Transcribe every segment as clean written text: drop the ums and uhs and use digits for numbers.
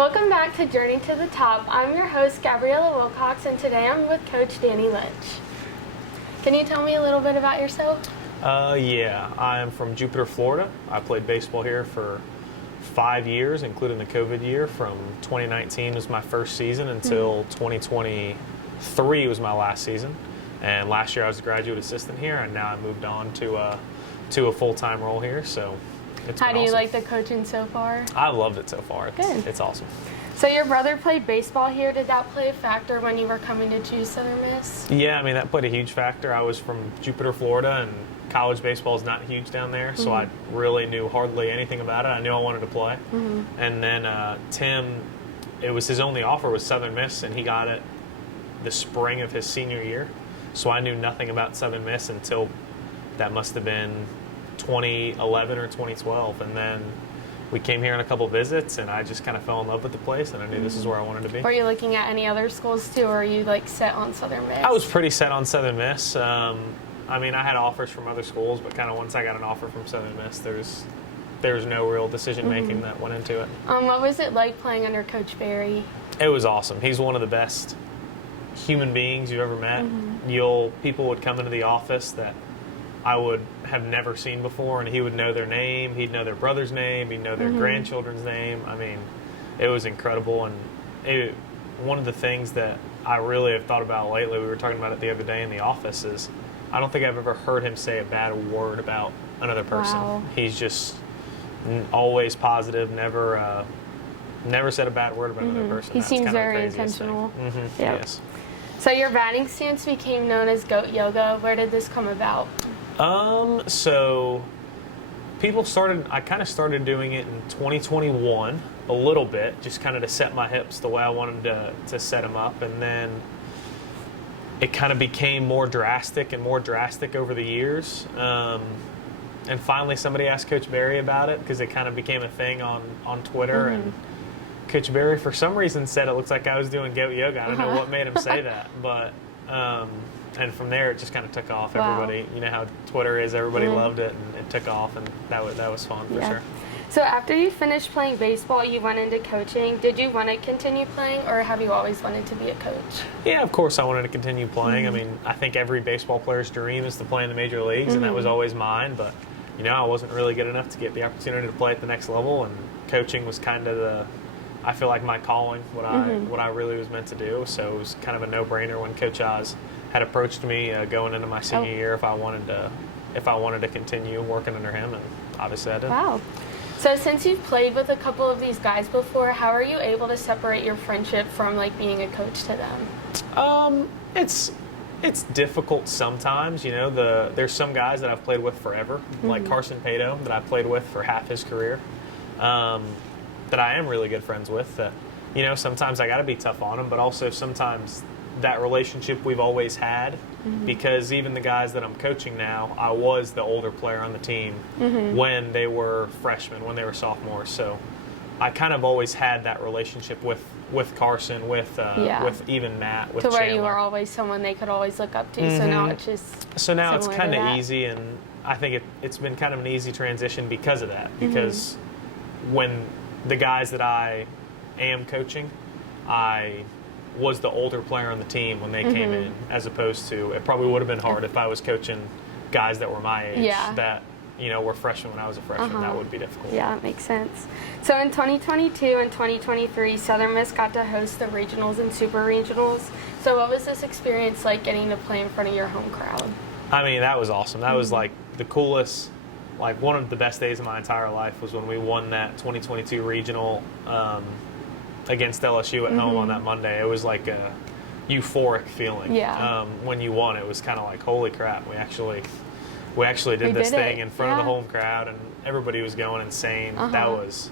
Welcome back to Journey to the Top. I'm your host, Gabriella Wilcox, and today I'm with Coach Danny Lynch. Can you tell me a little bit about yourself? Yeah, I'm from Jupiter, Florida. I played baseball here for 5 years, including the COVID year. From 2019 was my first season until 2023 was my last season. And last year I was a graduate assistant here, and now I moved on to a full-time role here. So it's How do you awesome. like the coaching so far? I've loved it so far. Good. It's awesome. So your brother played baseball here. Did that play a factor when you were coming to choose Southern Miss? Yeah, I mean, that played a huge factor. I was from Jupiter, Florida, and college baseball is not huge down there, so I really knew hardly anything about it. I knew I wanted to play. And then Tim, it was his only offer was Southern Miss, and he got it the spring of his senior year. So I knew nothing about Southern Miss until that must have been 2011 or 2012. And then we came here on a couple visits, and I just kind of fell in love with the place, and I knew this is where I wanted to be. Were you looking at any other schools too, or are you like set on Southern Miss? I was pretty set on Southern Miss. I mean, I had offers from other schools, but kind of once I got an offer from Southern Miss, there's no real decision-making that went into it. What was it like playing under Coach Barry? It was awesome. He's one of the best human beings you've ever met. People would come into the office that I would have never seen before, and he would know their name, he'd know their brother's name, he'd know their grandchildren's name. I mean, it was incredible, and one of the things that I really have thought about lately, we were talking about it the other day in the office, is I don't think I've ever heard him say a bad word about another person. Wow. He's just always positive, never said a bad word about another person. He That's seems kinda the very craziest thing. intentional. Yep. Yes. So your batting stance became known as Goat Yoga. Where did this come about? So I kind of started doing it in 2021 a little bit, just kind of to set my hips the way I wanted to set them up. And then it kind of became more drastic over the years. And finally somebody asked Coach Barry about it because it kind of became a thing on Twitter. And Coach Barry, for some reason, said it looks like I was doing goat yoga. I don't know what made him say that, but and from there it just kind of took off. Wow. Everybody, you know how Twitter is. Everybody loved it, and it took off, and that was fun for sure. So after you finished playing baseball, you went into coaching. Did you want to continue playing, or have you always wanted to be a coach? Yeah, of course I wanted to continue playing. I mean, I think every baseball player's dream is to play in the major leagues, and that was always mine. But you know, I wasn't really good enough to get the opportunity to play at the next level, and coaching was kind of I feel like my calling, what I really was meant to do. So it was kind of a no-brainer when Coach Oz had approached me going into my senior year if I wanted to continue working under him, and obviously I did. Wow. So since you've played with a couple of these guys before, how are you able to separate your friendship from like being a coach to them? It's difficult sometimes. You know, there's some guys that I've played with forever, like Carson Pato, that I played with for half his career. That I am really good friends with, that, you know, sometimes I got to be tough on them, but also sometimes that relationship we've always had, because even the guys that I'm coaching now, I was the older player on the team when they were freshmen, when they were sophomores. So I kind of always had that relationship with Carson, with even Matt, with to where Chandler. you were always someone they could always look up to. So now it's just it's similar kind to of that. easy, and I think it's been kind of an easy transition because of that. Because when the guys that I am coaching, I was the older player on the team when they came in, as opposed to, it probably would have been hard if I was coaching guys that were my age that, you know, were freshmen when I was a freshman. That would be difficult. Yeah, it makes sense. So in 2022 and 2023, Southern Miss got to host the regionals and super regionals. So what was this experience like, getting to play in front of your home crowd? I mean, that was awesome. That was like the coolest, like one of the best days of my entire life was when we won that 2022 regional against LSU at home on that Monday. It was like a euphoric feeling. Yeah. When you won, it was kind of like, holy crap, we actually did this thing in front of the home crowd, and everybody was going insane. That was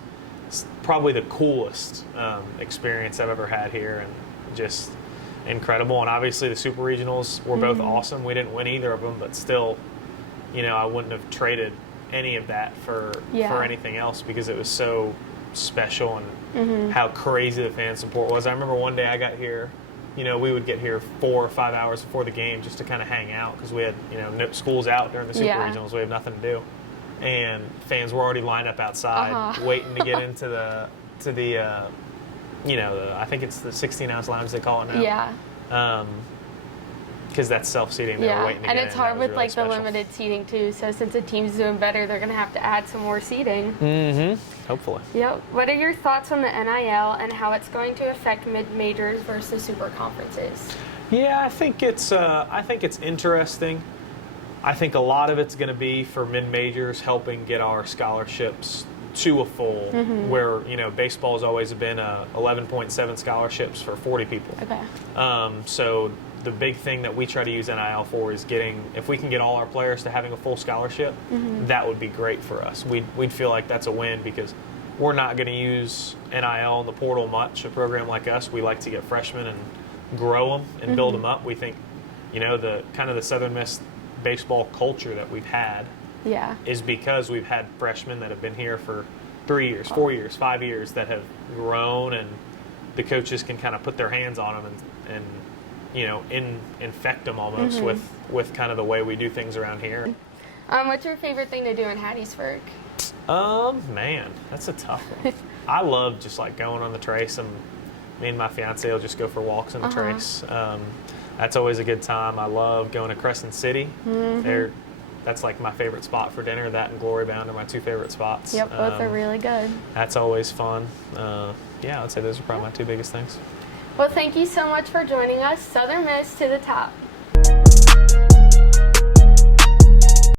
probably the coolest experience I've ever had here, and just incredible. And obviously the super regionals were both awesome. We didn't win either of them, but still, you know, I wouldn't have traded any of that for anything else, because it was so special, and how crazy the fan support was. I remember one day I got here, you know, we would get here 4 or 5 hours before the game just to kind of hang out, because we had, you know, no schools out during the super regionals. We have nothing to do, and fans were already lined up outside waiting to get into the I think it's the 16-ounce lounge they call it now. Yeah. Because that's self-seating. They were waiting to and get it's in. hard That with was like really the special. limited seating too. So since the team's doing better, they're gonna have to add some more seating. Hopefully. Yep. What are your thoughts on the NIL and how it's going to affect mid-majors versus super conferences? Yeah, I think it's interesting. I think a lot of it's going to be for mid-majors helping get our scholarships to a full, where baseball's always been 11.7 scholarships for 40 people. Okay. So the big thing that we try to use NIL for is if we can get all our players to having a full scholarship, that would be great for us. We'd feel like that's a win because we're not going to use NIL in the portal much. A program like us, we like to get freshmen and grow them and build them up. We think, the kind of the Southern Miss baseball culture that we've had is because we've had freshmen that have been here for 3 years, 4 years, 5 years that have grown, and the coaches can kind of put their hands on them and infect them almost with kind of the way we do things around here. What's your favorite thing to do in Hattiesburg? Man, that's a tough one. I love just like going on the trace, and me and my fiance will just go for walks on the trace. That's always a good time. I love going to Crescent City. That's like my favorite spot for dinner. That and Glory Bound are my two favorite spots. Yep, both are really good. That's always fun. I'd say those are probably my two biggest things. Well, thank you so much for joining us. Southern Miss to the top.